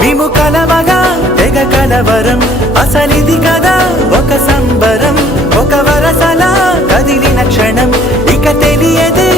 మేము కలవగా తెగ కలవరం అసలిది కదా ఒక సంబరం ఒక వరసలా కదిలిన క్షణం ఇక తెలియదే